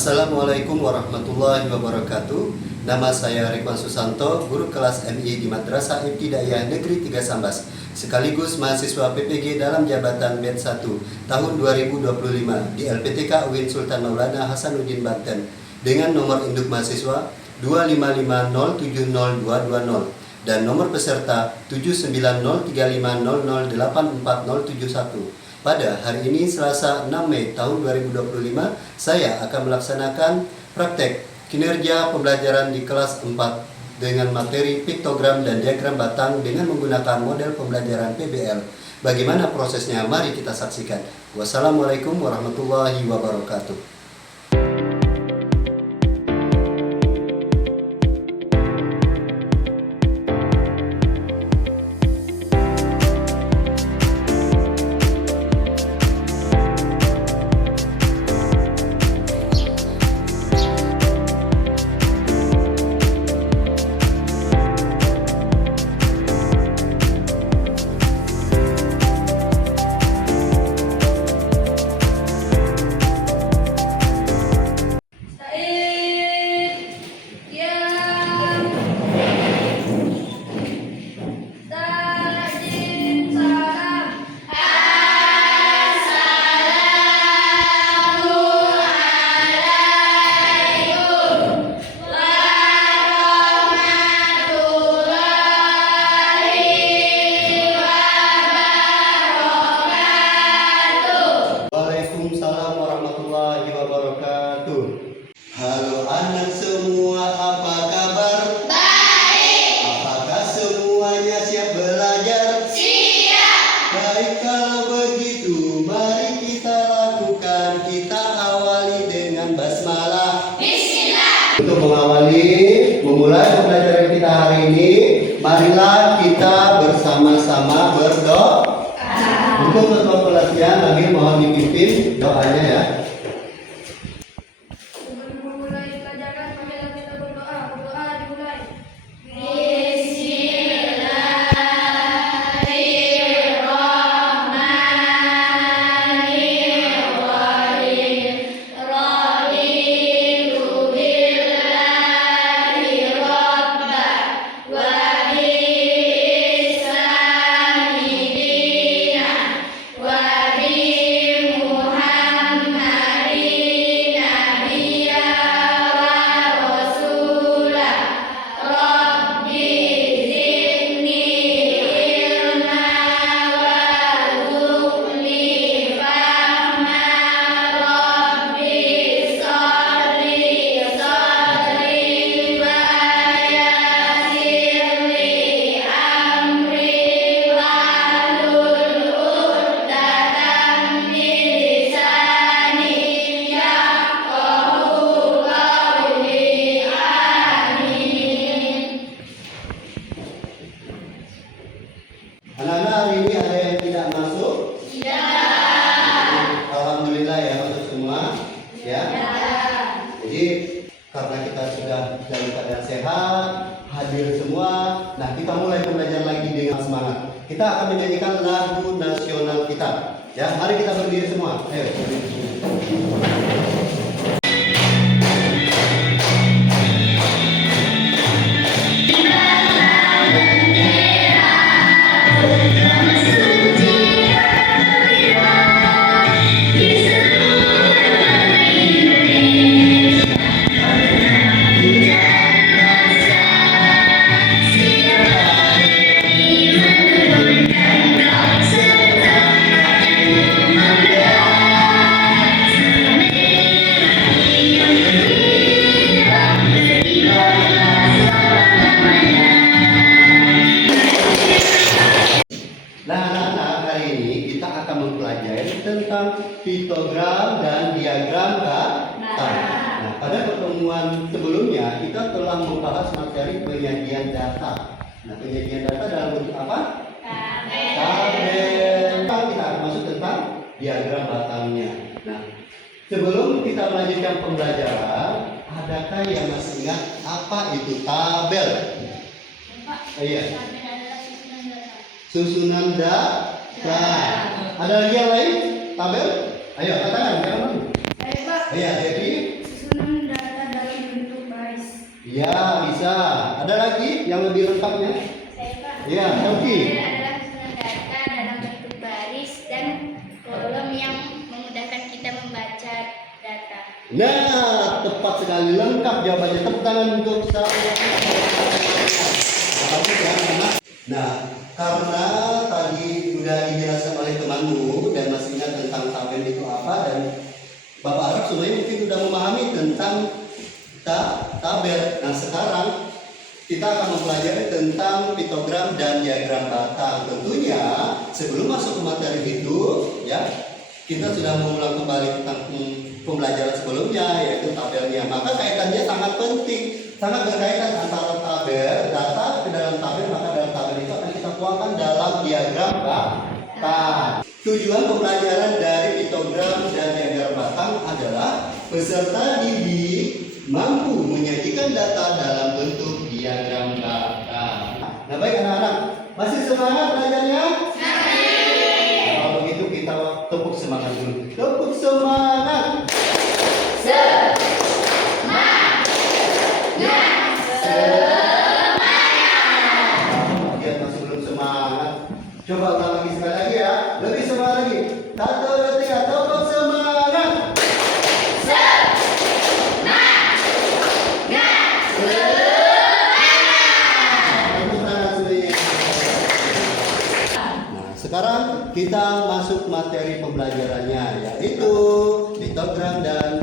Assalamualaikum warahmatullahi wabarakatuh. Nama saya Ridwan Susanto, guru kelas MI di Madrasah Ibtidaiyah Negeri 3 Sambas, sekaligus mahasiswa PPG dalam jabatan BED 1 tahun 2025 di LPTK UIN Sultan Maulana Hasanuddin Banten dengan nomor induk mahasiswa 255070220 dan nomor peserta 7903500847071. Pada hari ini Selasa 6 Mei tahun 2025, saya akan melaksanakan praktek kinerja pembelajaran di kelas 4 dengan materi piktogram dan diagram batang dengan menggunakan model pembelajaran PBL. Bagaimana prosesnya? Mari kita saksikan. Wassalamualaikum warahmatullahi wabarakatuh. Waalaikumsalam warahmatullahi wabarakatuh. Halo anak semua, apa kabar? Baik. Apakah semuanya siap belajar? Siap. Baik, kalau begitu mari kita lakukan. Kita awali dengan basmalah. Bismillah. Untuk memulai pembelajaran kita hari ini, marilah kita bersama-sama berdoa. Untuk ketua kelasnya, kami mohon dipimpin doanya ya. Sebelum memulai pelajaran, marilah kita berdoa. Berdoa dimulai. Bismillahirrahmanirrahim. Raditu billahi rabban wa bi-islami dinan wa bi-Muhammadin nabiyyan wa rasulah. Rabbi zidni ilma warzuqni fahma. Rabbi sholli sadri wa yassir li amri wahlul 'uqdatam min lisani yafqahu qawli. Amin. Anak-anak, hari ini ada yang tidak masuk? Tidak. Alhamdulillah ya, masuk semua ya. Jadi karena kita sudah dalam keadaan sehat, hadir semua, nah kita mulai pembelajaran lagi dengan semangat. Kita akan menyanyikan lagu nasional kita. Ya, mari kita berdiri semua. Ayo. Nah, anak-anak, hari ini kita akan mempelajari tentang piktogram dan diagram batang. Nah, pada pertemuan sebelumnya kita telah membahas materi penyajian data. Nah, penyajian data dalam bentuk apa? Tabel. Kita akan masuk tentang diagram batangnya. Nah, sebelum kita melanjutkan pembelajaran, adakah yang masih ingat apa itu tabel? Iya. Susunan data. Ada lagi yang lain? Tabel? Ayo, katakan. Jangan malu. Baik, Pak. Iya, jadi bisa. Ada lagi yang lebih lengkapnya? Saya Pak. Iya, Tauki. Tabel adalah susunan data dalam bentuk baris dan kolom yang memudahkan kita membaca data. Nah, tepat sekali, lengkap jawabannya. Tepuk tangan untuk saya. Nah, karena tadi sudah dijelaskan oleh temanmu dan masih ingat tentang tabel itu apa, dan Bapak harap semuanya mungkin sudah memahami tentang tabel. Nah, sekarang kita akan mempelajari tentang piktogram dan diagram batang. Tentunya sebelum masuk ke materi itu, ya, kita sudah mengulang kembali tentang pembelajaran sebelumnya, yaitu tabelnya. Maka kaitannya sangat penting, sangat berkaitan antara tabel, data ke dalam tabel, maka dalam tabel itu akan kita tuangkan dalam diagram batang. Tujuan pembelajaran dari piktogram dan diagram batang adalah peserta didik mampu menyajikan data dalam bentuk diagram batang. Nah, baik anak-anak, masih semangat belajarnya? Kalau begitu kita tepuk semangat dulu. Tepuk semangat. Dia masih belum semangat. Coba ulang lagi sekali lagi ya. Lebih semangat lagi. 1, 2, 3, tepuk semangat. Nah, sekarang kita masuk materi pembelajarannya, yaitu piktogram dan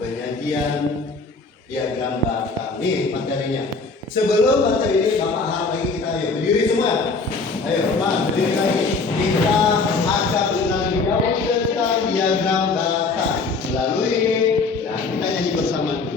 penyajian diagram batang. Nih materinya. Sebelum materi ini, Bapak harap lagi kita berdiri semua. Ayo, teman, berdiri lagi. Kita akan mengenal lebih jauh tentang diagram batang melalui, nah, kita nyanyi bersama dulu.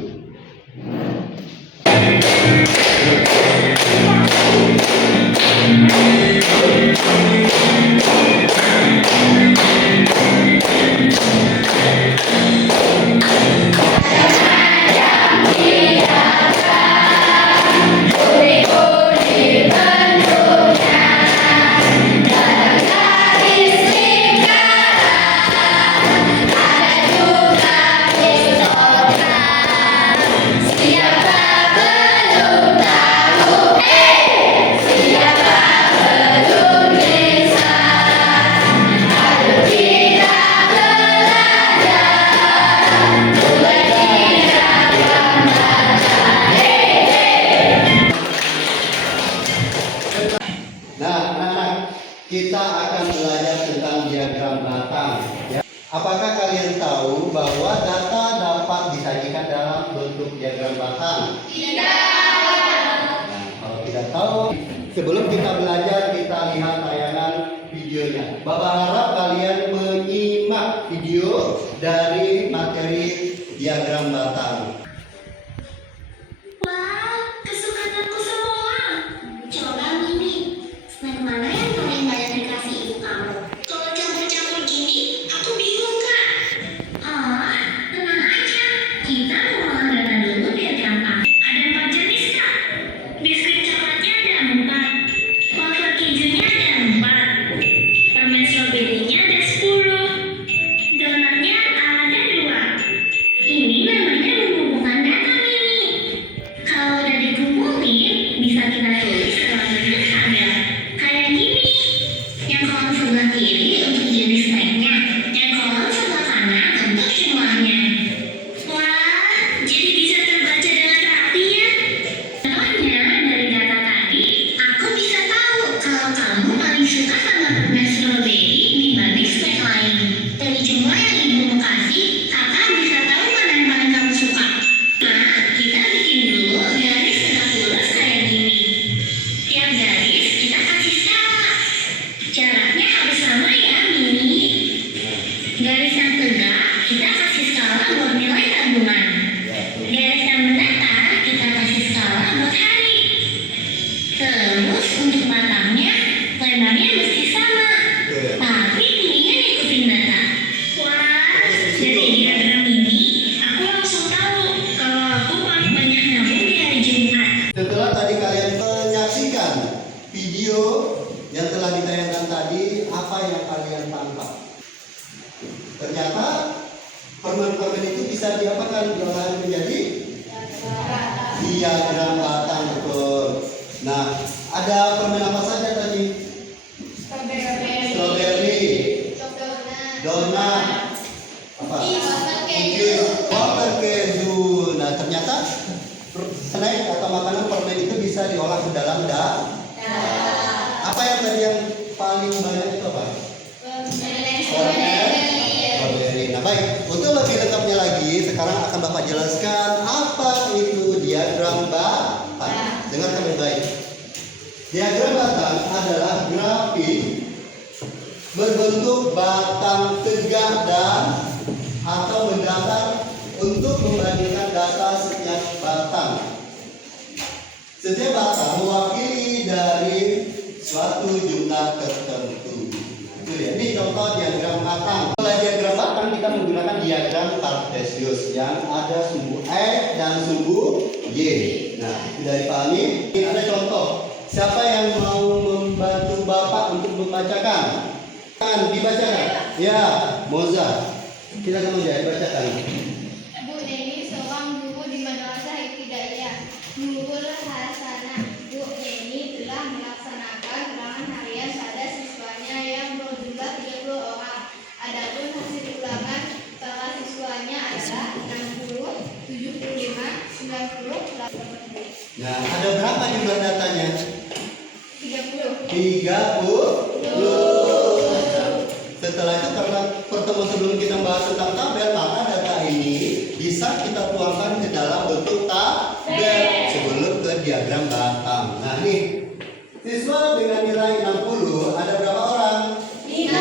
Nah, anak-anak, kita akan belajar tentang diagram batang. Ya. Apakah kalian tahu bahwa data dapat disajikan dalam bentuk diagram batang? Nah, kalau tidak tahu, sebelum kita belajar, kita lihat tayangan videonya. Bapak harap kalian menyimak video dari materi diagram batang. Wah, kesukaan aku semua. Coba Mimi, snack mana yang paling banyak dikasih ibu kamu? Kalau campur-campur gini, aku bingung kak. Ah, tenang aja. Kita mengolah data dulu biar gampang. Ada 4 jenis kak. Biskuit coklatnya ada 4. Wafer kejunya ada 4. Permen stroberinya ada 10. Donatnya ada 2. Ini namanya mengumpulkan data Mimi. Kalau udah dikumpulin, bisa kita tulis dalam bentuk tabel. Kayak gini. Yang kolom sebelah kiri untuk jenis snacknya, yang kolom sebelah kanan untuk jumlahnya. Wah, jadi bisa terbaca dengan rapi ya. Contohnya dari data tadi, aku bisa tahu kalau kamu paling suka sama permen strawberry dibanding snack lain. Dari jumlah yang ibu kasih, kakak bisa tahu mana yang paling kamu suka. Nah, kita bikin dulu garis tegak lurus kayak gini. Tiap garis kita kasih skala. Jaraknya harus sama ya, Mimi. Garis yang tegak kita kasih skala buat nilai tabungan. Garis yang mendatar kita kasih skala buat hari. Terus untuk batangnya, lebarnya mesti sama. Tapi Mimi ngikutin data. Wah, dari diagram ini aku langsung tahu kalau aku paling banyak nabung di hari Jumat. Setelah tadi kalian menyaksikan video yang telah ditayangkan tadi, apa yang kalian tangkap? Ternyata permen-permen itu bisa diapakan, diolah menjadi Diagram batang, betul. Nah, ada permen apa saja tadi? Strawberry, donat, apa? Wafer keju. Nah, ternyata snack atau makanan permen itu bisa diolah ke dalam apa yang tadi yang paling banyak itu apa? Strawberry. Nah, baik. Untuk lebih lengkapnya lagi, sekarang akan Bapak jelaskan apa itu diagram batang. Dengarkan baik-baik. Diagram batang adalah grafik berbentuk batang tegak dan atau mendatar untuk membandingkan data setiap batang. Setiap batang mewakili dari suatu jumlah tertentu. Itu ya. Ini contoh diagram batang. Pada diagram batang kita menggunakan diagram Cartesius yang ada sumbu X dan sumbu Y. Nah, sudah dipahami? Ini ada contoh. Siapa yang mau membantu Bapak untuk membacakan? Dibacakan. Ya, Moza. Kita kemudian bacakan. Bu Neni seorang guru di Madrasah Ibtidaiyah Nurul Hasanah. Bu Neni telah melaksanakan ulangan harian pada siswanya yang berjumlah 30 orang. Adapun hasil ulangan para siswanya adalah 60, 75, 90, 80. Nah, ada berapa jumlah datanya? 30. 30. Setelah itu, karena pertemuan sebelum kita bahas tentang tabel, maka data ini bisa kita tuangkan ke dalam bentuk tabel sebelum ke diagram batang. Nah, nih siswa dengan nilai 60 ada berapa orang? 5.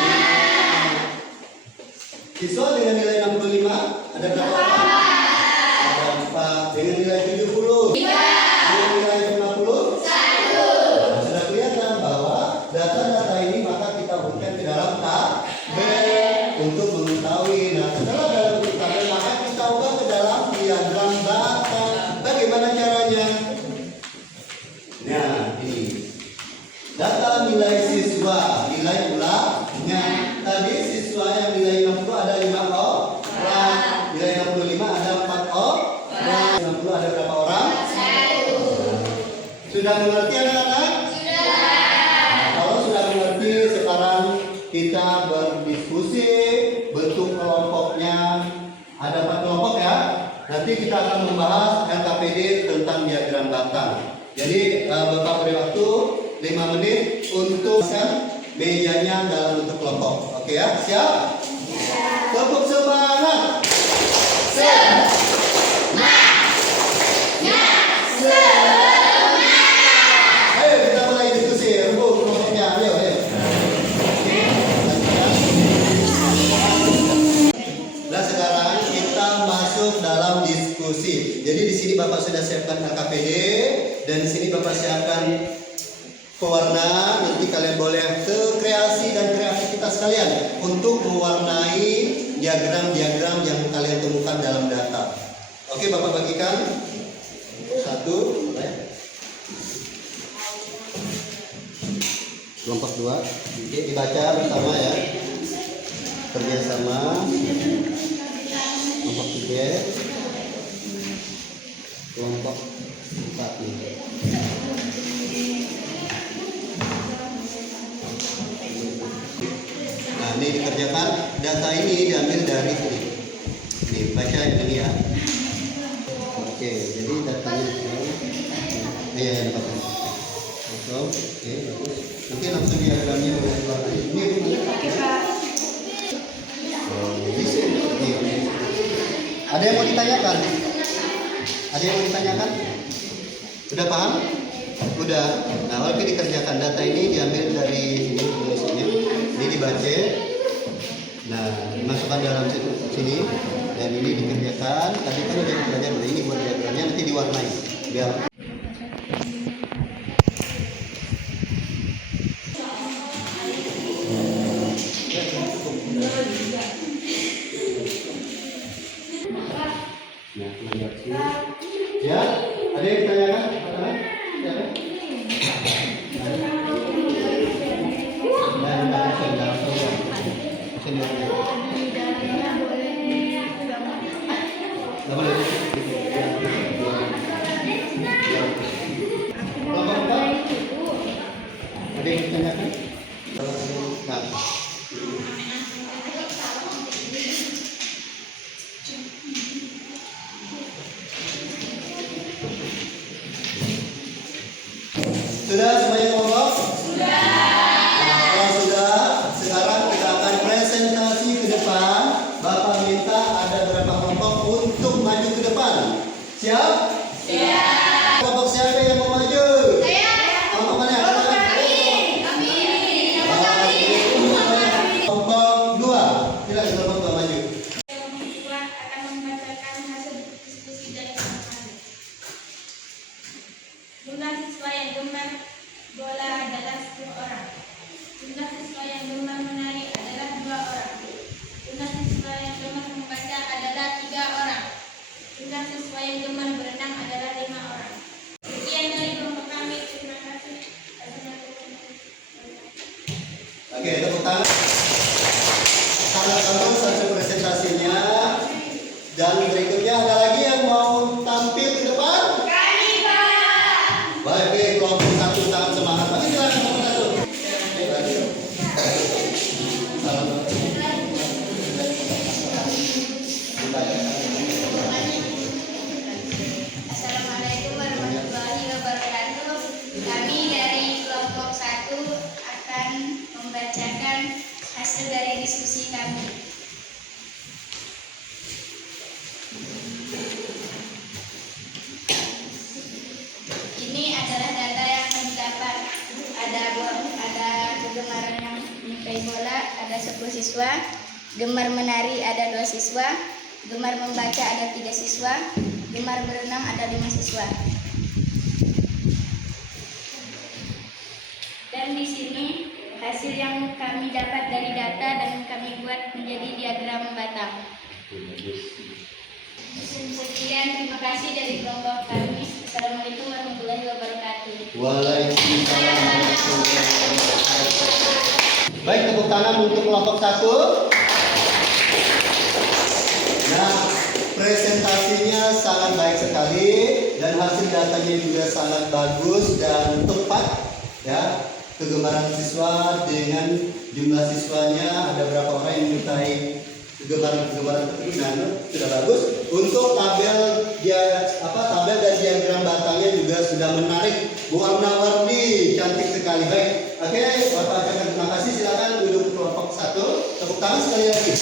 Siswa dengan nilai 65 ada berapa orang? Ada 4. Dengan nilai 70? 5. Dengan nilai 50? 1. Nah, sudah kelihatan bahwa data-data ini maka kita bukan ke dalam tabel untuk mengetahui. Nah, setelah dalam tabel maka kita ubah ke dalam diagram batang. Bagaimana caranya? Nah, ini data nilai siswa, nilai ulangnya. Tadi siswa yang nilai 60 ada 5 orang, nilai 65 ada 4 orang, 60 ada berapa orang? 1. Sudah mengerti anak-anak? Kalau sudah mengerti, sekarang kita berdiskusi bentuk kelompoknya. Ada 4 kelompok ya. Nanti kita akan membahas LKPD tentang diagram batang. Jadi Bapak beri waktu 5 menit untuk mejanya dalam bentuk kelompok. Oke ya, siap? Tepuk semangat. Ayo kita mulai diskusi. Rebut kelompoknya. Ayo. Nah, sekarang kita masuk dalam diskusi. Jadi di sini Bapak sudah siapkan LKPD dan di sini Bapak siapkan pewarna. Nanti kalian boleh ke kreasi dan kreativitas kalian untuk mewarnai diagram-diagram yang kalian temukan dalam data. Oke, Bapak bagikan. 1. Kelompok 2. Oke, dibaca bersama ya. Kerjasama. Kelompok 3. Kelompok 4 nih. Nah, ini dikerjakan. Data ini diambil dari ini. Nih, baca ini ya. Oke, jadi datanya iya, dapat. Oke, bagus. Nanti langsung diagramnya boleh keluar. Ini bisa. Ada yang mau ditanyakan? Ada yang mau ditanyakan? Sudah paham? Udah. Nah, oke, dikerjakan. Data ini diambil dari ini tulisannya. Ini dibaca. Nah, dimasukkan dalam sini dan ini dikerjakan. Tadi kan udah dipelajari. Ini buat diagramnya, nanti diwarnai. Biar ya, ada yang ditanyakan? Siapa? Ada yang ditanyakan? Nah. Sudah semuanya kelompok? Sudah. Nah, kalau sudah, sekarang kita akan presentasi ke depan. Bapak minta ada berapa kelompok untuk maju ke depan. Siap? Siap. Kelompok siapa yang mau maju? Saya. Kelompok mana? Kami. Kelompok 2. Silakan kelompok 2 maju. Siswa akan membacakan hasil diskusi dari teman-teman. Jumlah siswa yang gemar bola adalah 10 orang. Jumlah siswa yang gemar menari adalah 2 orang. Jumlah siswa yang gemar membaca adalah 3 orang. Jumlah siswa yang gemar berenang adalah 5 orang. Sekian dari kelompok kami. Terima kasih. Oke, tepuk tangan. Sangat bagus hasil presentasinya. Dan berikutnya ada lagi yang mau tampil ke depan? Kami, Pak. Baik, oke, kelompok 1 tangan semangat. Bagi silakan kelompok 1. Oke, bagi. Salam. Assalamualaikum warahmatullahi wabarakatuh. Kami dari kelompok 1 akan membacakan hasil dari diskusi kami. Ini adalah data yang kami dapat. Ada kegemaran yang menyukai bola, ada 10 siswa. Gemar menari ada 2 siswa. Gemar membaca ada 3 siswa. Gemar berenang ada 5 siswa. Dan di sini hasil yang kami dapat dari data dan kami buat menjadi diagram batang. Sekian, terima kasih dari kelompok kami. Assalamualaikum warahmatullahi wabarakatuh. Waalaikumsalam warahmatullahi wabarakatuh. Baik, tepuk tangan untuk kelompok 1. Nah, presentasinya sangat baik sekali dan hasil datanya juga sangat bagus dan tepat ya. Kegemaran siswa dengan jumlah siswanya ada berapa orang yang menyukai kegemaran tertentu. Nah, sudah bagus. Untuk tabel dan diagram batangnya juga sudah menarik, warna-warni, cantik sekali. Baik, oke, Bapak ucapkan terima kasih. Silakan duduk kelompok 1. Tepuk tangan sekali lagi.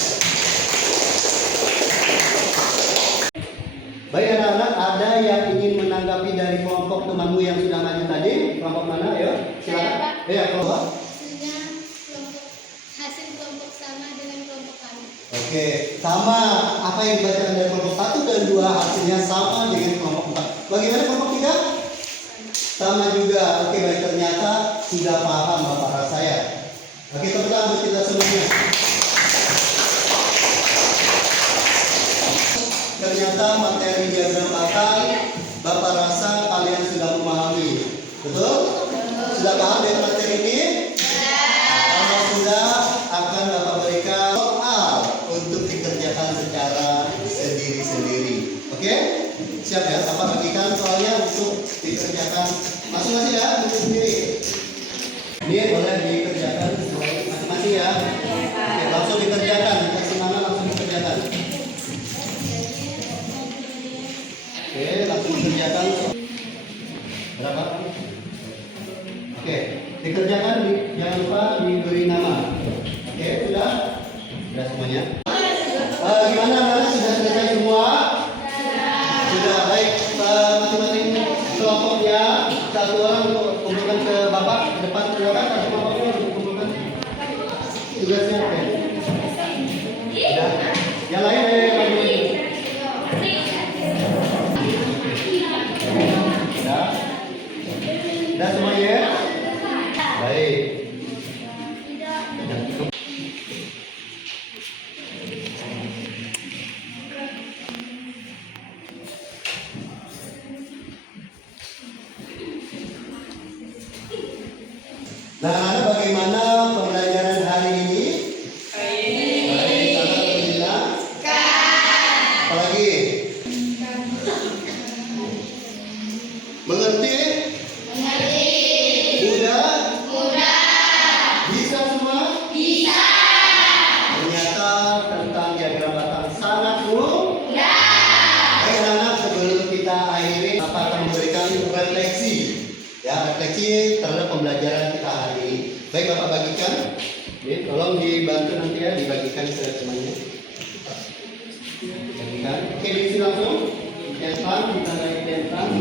Baik anak-anak, ada yang ingin menanggapi dari kelompok temanmu yang sudah maju tadi? Kelompok mana? Ayo, silakan. Ya, kelompok. Hasil kelompok sama dengan kelompok kami. Oke, sama. Apa yang dibacakan dari kelompok 1 dan 2 hasilnya sama dengan kelompok 4. Bagaimana kelompok 3? Sama juga. Oke, baik, ternyata sudah paham Bapak rasa ya. Oke, tepuk tangan untuk kita semuanya. Ternyata materi diagram batang Bapak rasa kalian sudah memahami. Betul? Sudah paham dengan materi ini? Kalau sudah, akan Bapak berikan soal untuk dikerjakan secara sendiri-sendiri. Oke? Siap ya? Bapak bagikan soalnya untuk dikerjakan masing-masing ya, untuk sendiri. Ini boleh dikerjakan masing-masing ya. Oke, langsung dikerjakan. Kasih mana langsung dikerjakan. Oke, langsung dikerjakan. Berapa? Oke, dikerjakan, jangan lupa diberi nama. Oke, sudah? Sudah semuanya? Gimana anak-anak, sudah selesai semua? Sudah, baik. Masing-masing kelompoknya, 1 orang untuk kumpulkan ke Bapak, ke depan silakan, kasih kelompoknya untuk kumpulkan tugasnya. Oke. Sudah. Yang lain, maju. Sudah semuanya? Baik. Nah, anak-anak, bagaimana pembelajaran hari ini? Baik, sangat berguna. Apalagi? Mengerti? Mudah? Baik, Bapak bagikan. Ini tolong dibantu nanti ya, dibagikan ke temannya. Bagikan. Oke, diisi langsung. Centang, ditandai centang.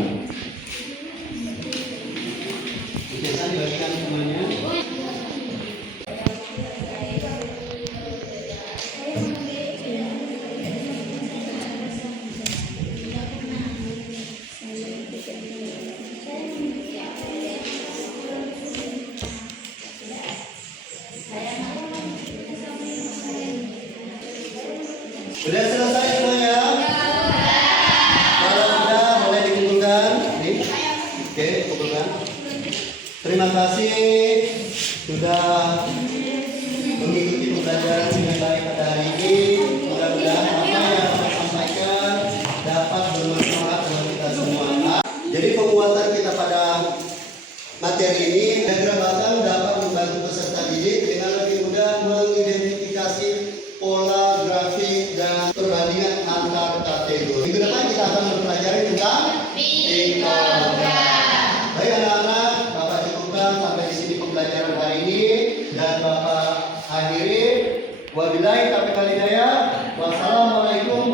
Centang dibagikan ke temannya. Sudah selesai semuanya? Kalau sudah boleh dikumpulkan. Nih. Oke, kumpulkan. Terima kasih sudah mengikuti pembelajaran dengan baik pada hari ini. Mudah-mudahan apa yang saya sampaikan dapat bermanfaat bagi kita semua. Jadi penguatan kita pada materi ini, diagram batang dapat membantu peserta didik dengan lebih mudah mengidentifikasi pola grafik dan perbandingan antar kategori. Minggu depan kita akan mempelajari tentang piktogram. Baik anak-anak, Bapak cukupkan sampai di sini pembelajaran hari ini dan Bapak akhiri. Wabillahi taufiq wal hidayah. Wassalamualaikum